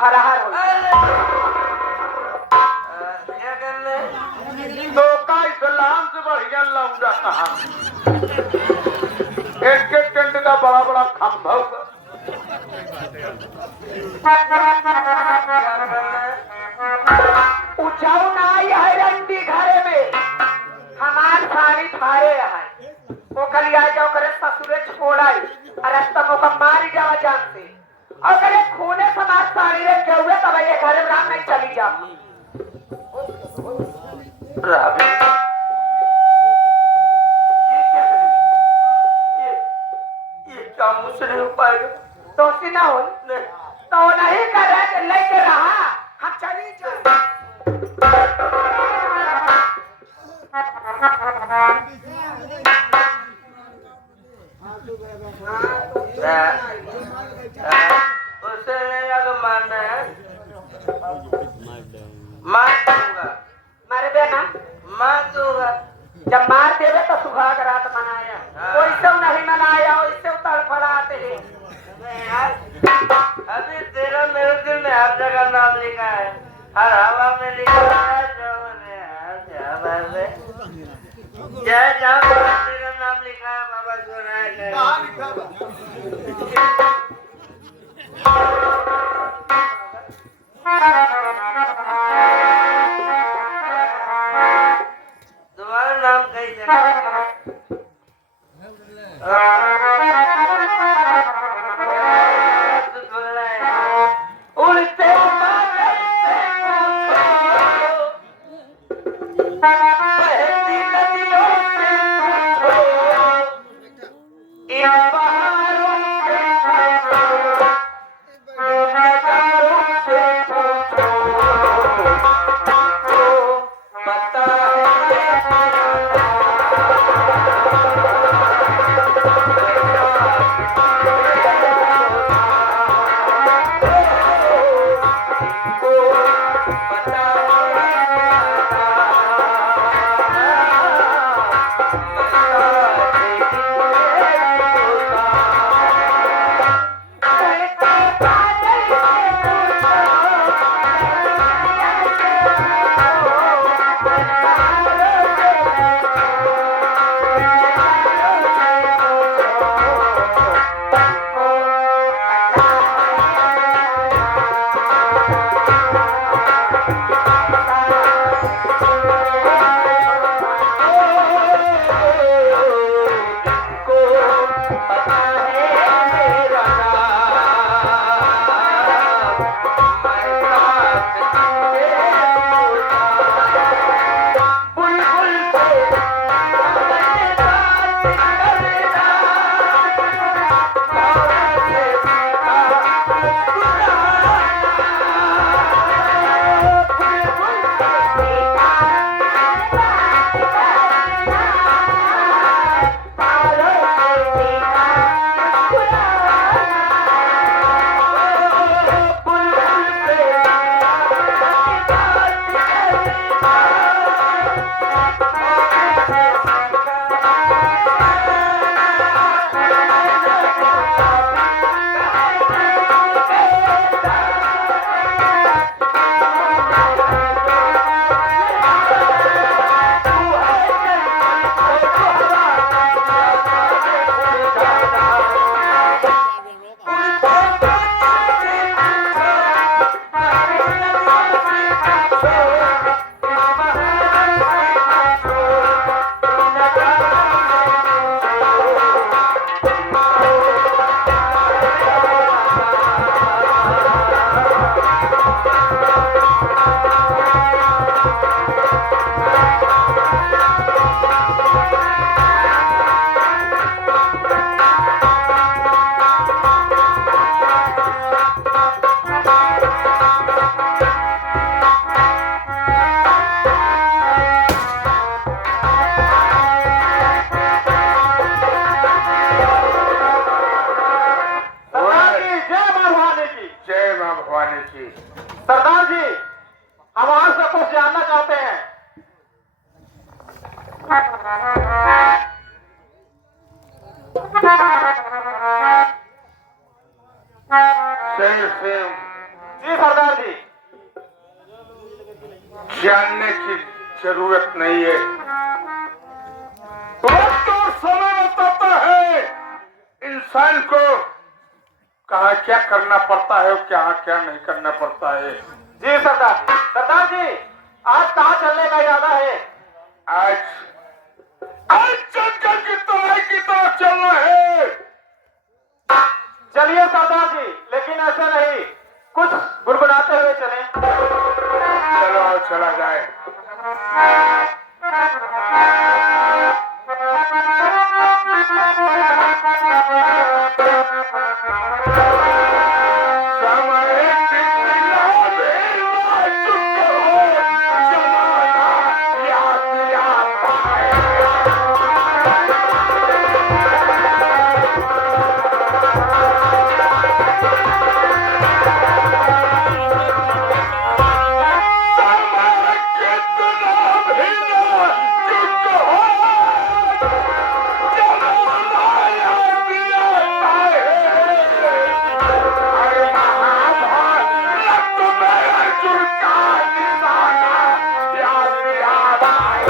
हराहर हो क्या करने तो का इस्लाम से बढ़िया लौंडा कहा एक एक टेंट का बड़ा बड़ा खंभा होगा उचाऊ ना आई है रंडी घरे में हमार साड़ी थारे है वो कल आ जाओ करे ससुरे छोड़ाई और रास्ता मौका मारी जावा जान से और करे खूने समाज साड़ी रे केउए तब ये घरे में राम नहीं चली जा रावी ये क्या मुझसे नहीं हो पाएगा तो सी ना हो तो नहीं कर रहे लेके रहा हम चली जाए उससे नहीं अगर मारना है मार दूंगा मारे बेना मार दूंगा जब मार देवे तो सुहाग रात मनाया वैसे नहीं मनाया वैसे तड़फड़ाते हैं अभी तेरा मेरे दिल में हर जगह नाम लिखा है हर हवा में लिखा है जो मैंने हर हवा में जय जहाँ तेरा नाम लिखा है बाबा सुना तुम्हारा नाम कैसे उड़ते बहती नदियों से पूछो इन पहाड़ों से पूछो इन नजारों से पूछो तो पता सरदार जी हम आपसे कुछ जानना चाहते हैं। शेर से जी सरदार जी। जानने की जरूरत नहीं है। वक्त और समय बताता है इंसान को कहाँ क्या करना पड़ता है और क्या क्या नहीं करना पड़ता है। जी सरदार। सरदार जी, आज कहाँ चलने का इरादा है? आज आज जंगल की तराई की तरफ चलना है। चलिए सरदार जी, लेकिन ऐसे नहीं, कुछ गुनगुनाते हुए चलें। चलो आओ, चला जाए। समय कितना बेला चुप हो, जमाना याद आता है। समय कितना बेला चुप हो, जमाना याद आता है। अरे महाभारत में अर्जुन का निशाना याद आए।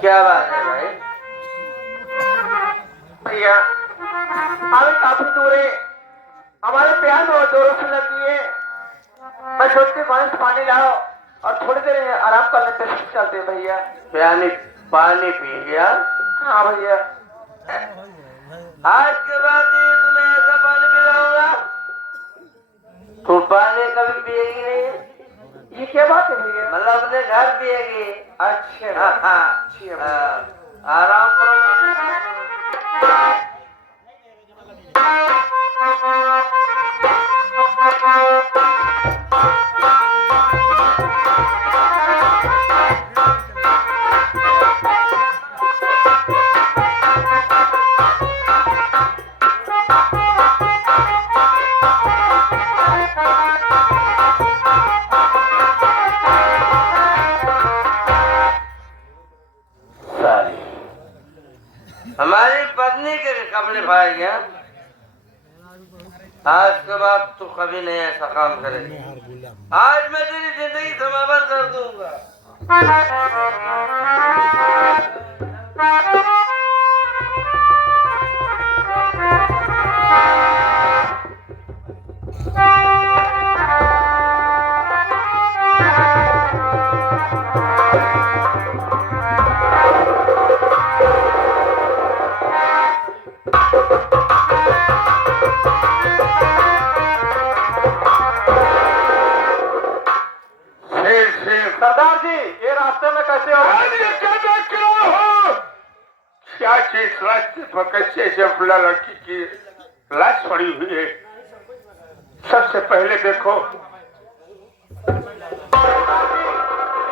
क्या बात है भाई? भैया, अभी काफी दूर है, हमारे प्यास और जोरों से लगी है। मैं छोटे पानी से पानी लाओ और थोड़ी देर आराम करने पे चलते हैं भैया। पानी पानी पी गया? हाँ भैया। आज के बाद ये तुम्हें ऐसा पानी पिलाऊंगा, तुम पानी कभी पिएगी नहीं। ये क्या बात है भैया? मतलब अपने घर पिएगी। अच्छा। हाँ हाँ, अच्छी है भैया। आराम करो। हमारी पत्नी के कपड़े फाड़ गया, आज के बाद तू कभी नहीं ऐसा काम करेगी। आज मैं तेरी जिंदगी समाप्त कर दूंगा। सरदार जी, ये रास्ते में कैसे हो? ये कहना क्या हो? क्या चीज रास्ते पर कैसे जब लड़की की लाश पड़ी हुई है? सबसे पहले देखो,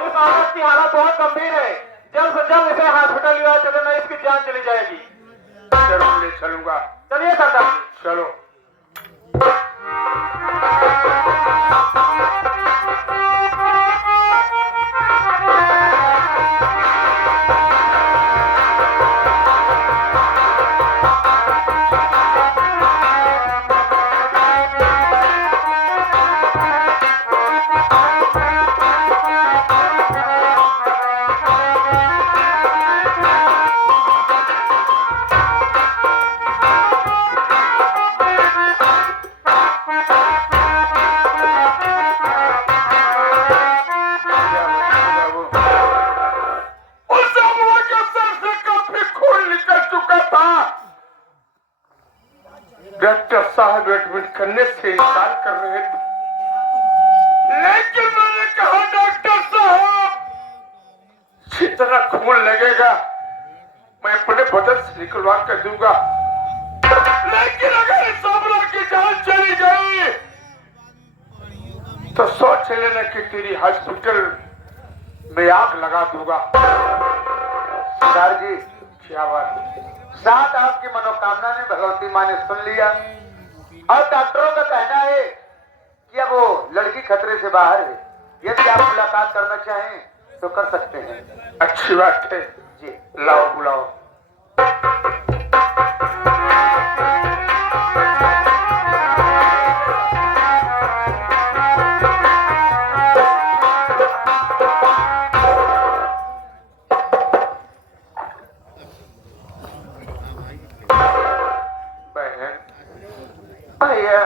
इस औरत की हालत बहुत गंभीर है, जल्द से जल्द इसे हॉस्पिटल ले चले, नहीं इसकी जान चली जाएगी। जरूर ले चलूंगा। चलिए सरदार जी। चलो। डॉक्टर साहब एडमिट करने से इनकार कर रहे थे, लेकिन मैंने कहा डॉक्टर साहब जितना खून लगेगा मैं अपने बदन से निकलवा कर दूंगा, लेकिन अगर इस अमला की जान चली गई तो सोच लेना कि तेरी हॉस्पिटल में आग लगा दूंगा। सरदार जी, क्या बात है? साथ आपकी मनोकामना ने भगवती माँ ने सुन लिया। और डॉक्टरों का कहना है कि अब वो लड़की खतरे से बाहर है। यदि आप मुलाकात करना चाहें तो कर सकते हैं। अच्छी बात है जी, लाओ बुलाओ। बहन भैया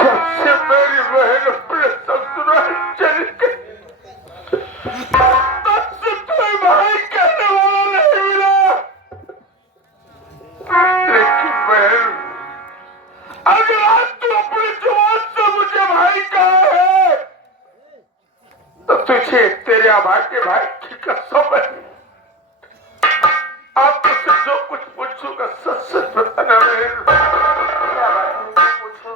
सबसे मेरी बहन अपने ससुराल चली गई, तब से कोई भाई कहने वाला नहीं मिला। लेकिन बहन, अगर आज तू अपनी जुबान से मुझे भाई कहा है तो तुझे तेरे अभागे भाई की कसम है, आप तुझसे जो कुछ पूछूंगा सच सच बताना बहन। क्या बात है, पूछो।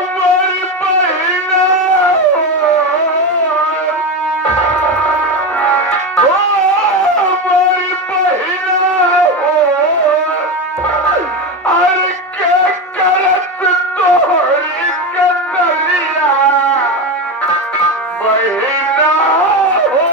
हमारी बहिना, हमारी बहिना, अरे क्या करत तोहरी कतलिया बहिना हो।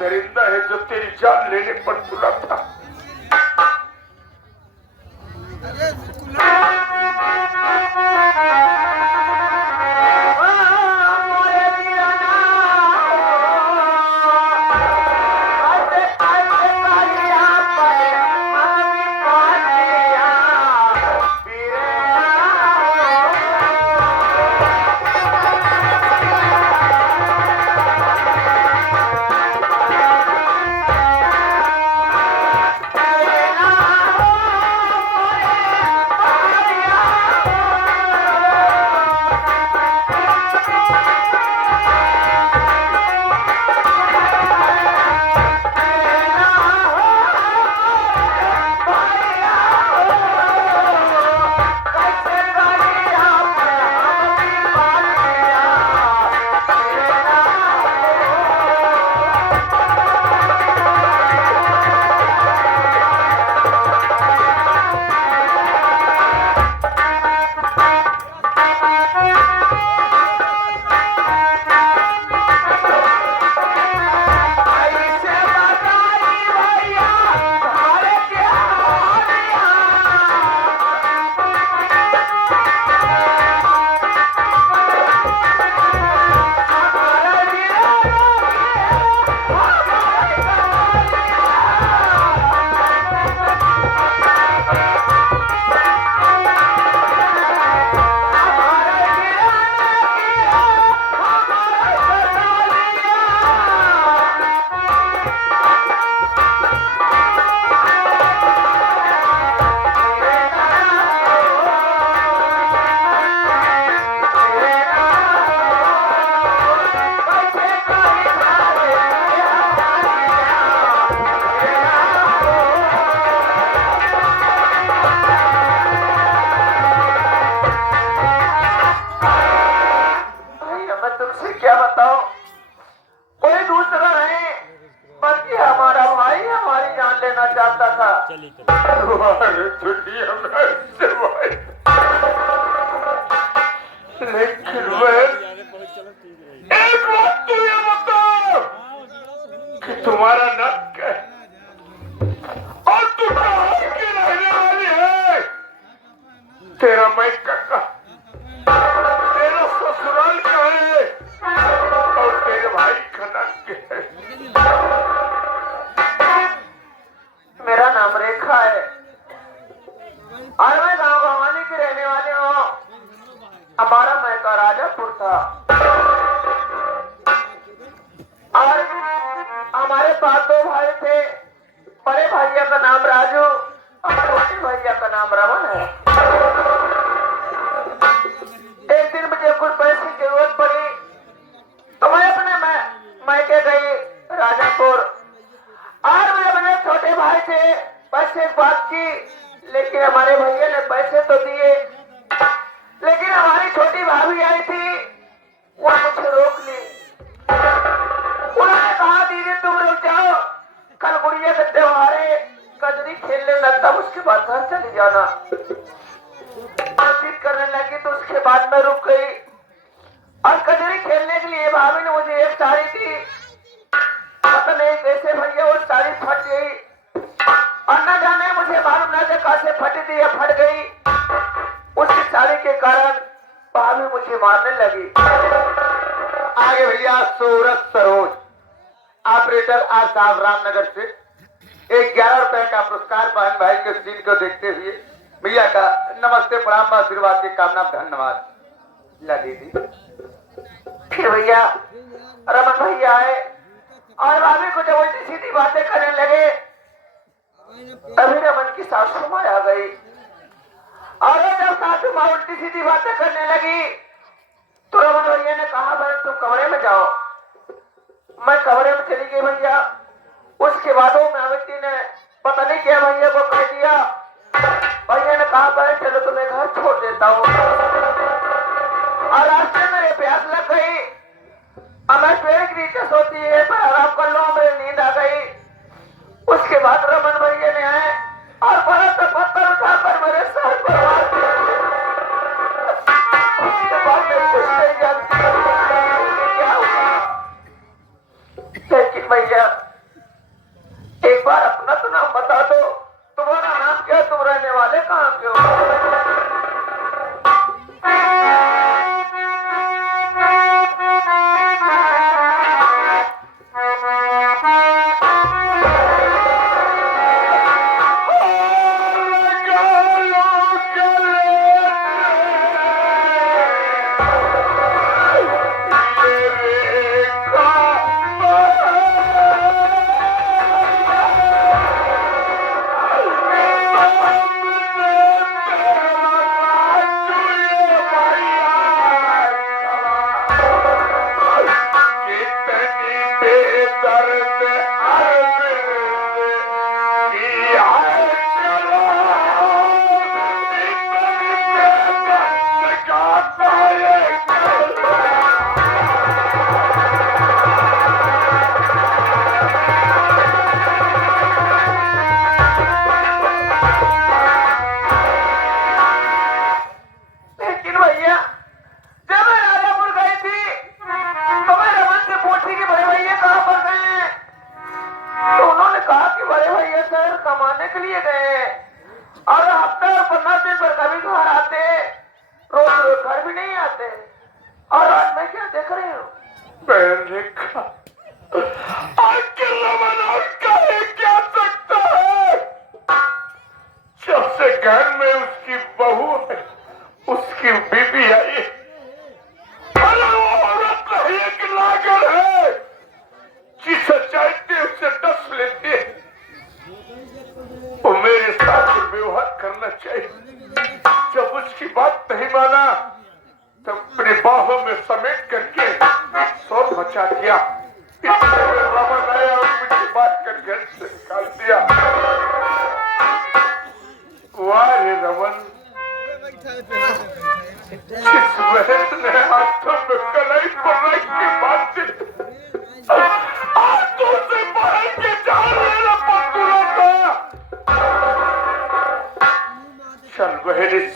दरिंदा है जो तेरी जान लेने पर तुला था। देना चाहता था। तुम्हारे दुनिया में सिवाय लेकिन वह एक बात तो ये बताओ कि तुम्हारा नाम क्या है और तू कहाँ की रहने वाली है? तेरा मायका का, तेरा ससुराल का है और तेरे भाई का नाम क्या है? मेरा नाम रेखा है और मैं गांव भवानी की रहने वाली हूँ। हमारा मायका राजापुर था और हमारे पास दो भाई थे। बड़े भैया का नाम राजू और छोटे भैया का नाम रमन है। एक दिन मुझे कुछ पैसे की जरूरत पड़ी तो मैं अपने मायके गई राजापुर और मैं अपने छोटे भाई से पैसे की बात की, लेकिन हमारे भैया ने पैसे तो दिए, लेकिन हमारी छोटी भाभी आई थी, वो मुझे रोक ली। उन्होंने कहा दीदी तुम रुक जाओ, कल गुड़िया का त्योहार है, कजरी खेलने लगता उसके बाद घर चली जाना। बातचीत करने लगी तो उसके बाद मैं रुक गई और कजरी खेलने के लिए भाभी ने मुझे एक साड़ी दी। पता नहीं कैसे भैया वो साड़ी फट गई और न जाने मुझे मालूम न था कैसे फटी थी या फट गई। उसकी साड़ी के कारण भाभी मुझे मारने लगी। आगे भैया सूरत सरोज ऑपरेटर आर साहब रामनगर से एक 11 रुपए का पुरस्कार बहन भाई के सीन को देखते हुए भैया का नमस्ते प्रणाम आशीर्वाद की कामना धन्यवाद। ला दीदी। फिर भैया रमन भैया आए और भाभी को जब उल्टी सीधी बातें करने लगे तभी रमन की सासू माँ आ गई और जब सासू माँ उल्टी सीधी बातें करने लगी तो रमन भैया ने कहा भाई तुम कमरे में जाओ। मैं कमरे में चली गई भैया। उसके बाद वो मावती ने पता नहीं क्या भैया को कह दिया। भैया ने कहा भाई चलो तुम्हें घर छोड़ देता हूँ और रास्ते में मेरे प्यास लग गई। अब मैं पेड़ के नीचे सोती है पर आराम कर लो, मेरी नींद आ गई। उसके बाद रमन भैया ने आए और बड़ा सा पत्थर उठाकर मेरे सर पर मार दिया। उसके बाद मैं कुछ नहीं जानती क्या हुआ, लेकिन भैया एक बार अपना तो नाम बता दो, तुम्हारा नाम क्या, तुम रहने वाले कहाँ के हो?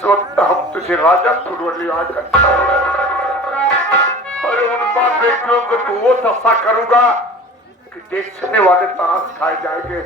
इस वक्त हम तुझे राजा फुलवली आकर और उन बात बेटियों को तू वो दशा करूंगा कि देखने वाले ताश खाए जाएंगे।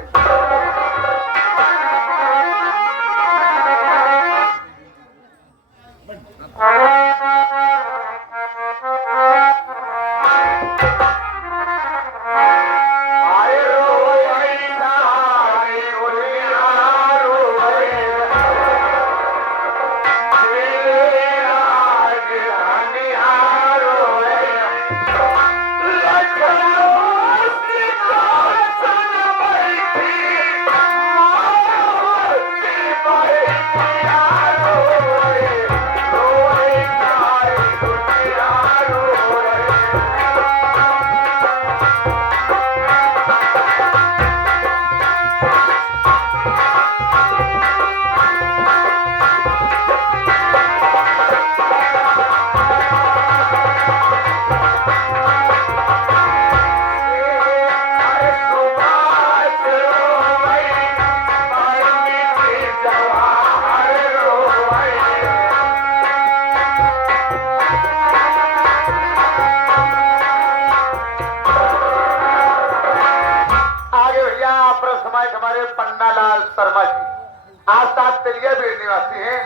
हमारे पन्नालाल शर्मा जी आज सात तेलिया बीड़ निवासी हैं।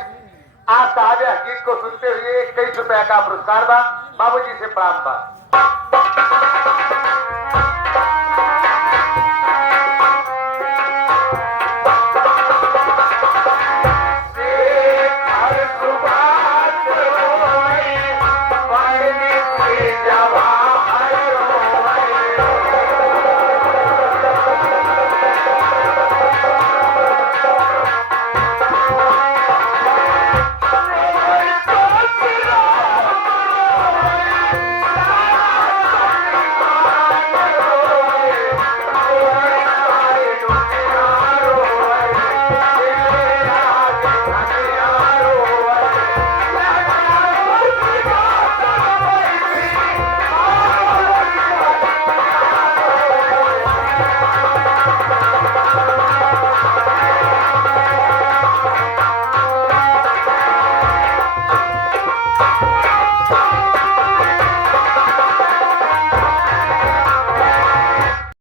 आज साहब हकीक को सुनते हुए 21 रुपया का पुरस्कार बा। बाबूजी से प्रणाम बा।